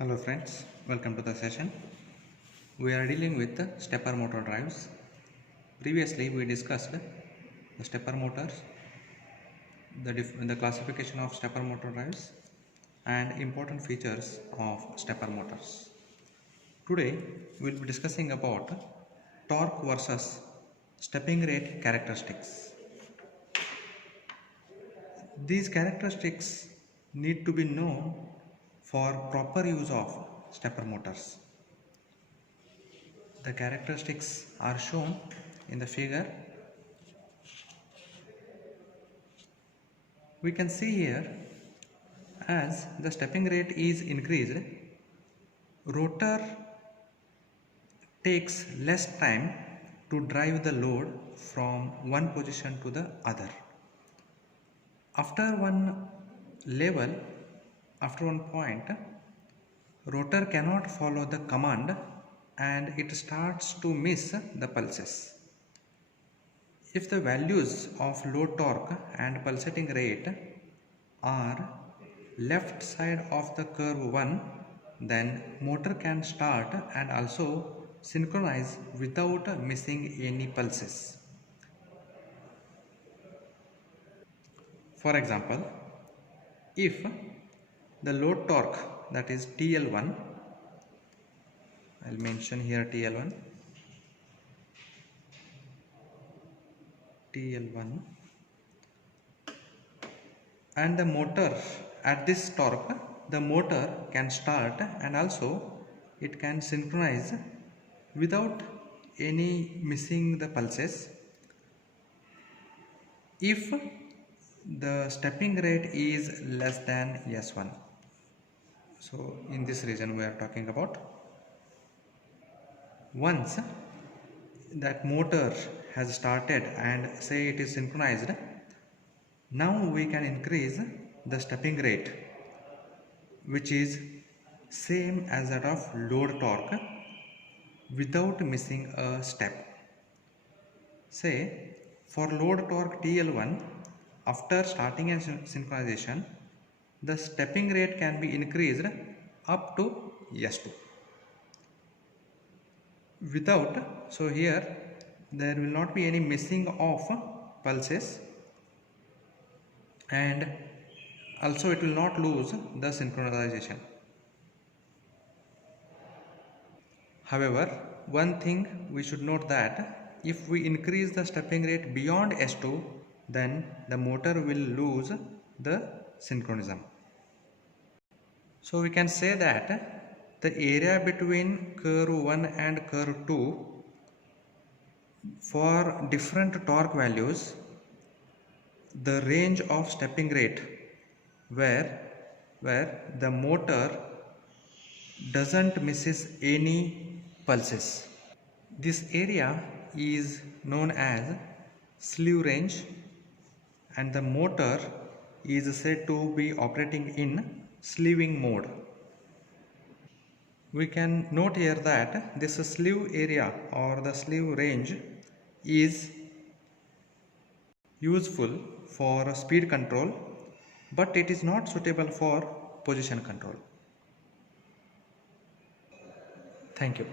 Hello friends, welcome to the session. We are dealing with the stepper motor drives. Previously we discussed the stepper motors, the classification of stepper motor drives and important features of stepper motors. Today we will be discussing about torque versus stepping rate characteristics. These characteristics need to be known for proper use of stepper motors. The characteristics are shown in the figure. We can see here, as the stepping rate is increased, rotor takes less time to drive the load from one position to the other. After one level, after one point, rotor cannot follow the command and it starts to miss the pulses. If the values of load torque and pulsating rate are left side of the curve 1, then motor can start and also synchronize without missing any pulses. For example, if the load torque, that is TL1, I'll mention here TL1, and the motor at this torque, the motor can start and also it can synchronize without any missing the pulses if the stepping rate is less than S1. So in this region we are talking about. Once that motor has started and say it is synchronized, now we can increase the stepping rate, which is same as that of load torque without missing a step. Say for load torque TL1, after starting and synchronization, the stepping rate can be increased up to S2. So here there will not be any missing of pulses, and also it will not lose the synchronization. However, one thing we should note that if we increase the stepping rate beyond S2, then the motor will lose the synchronism. So we can say that the area between curve 1 and curve 2 for different torque values, the range of stepping rate where the motor doesn't misses any pulses. This area is known as slew range, and the motor is said to be operating in slewing mode. We can note here that this slew area or the slew range is useful for speed control, but it is not suitable for position control. Thank you.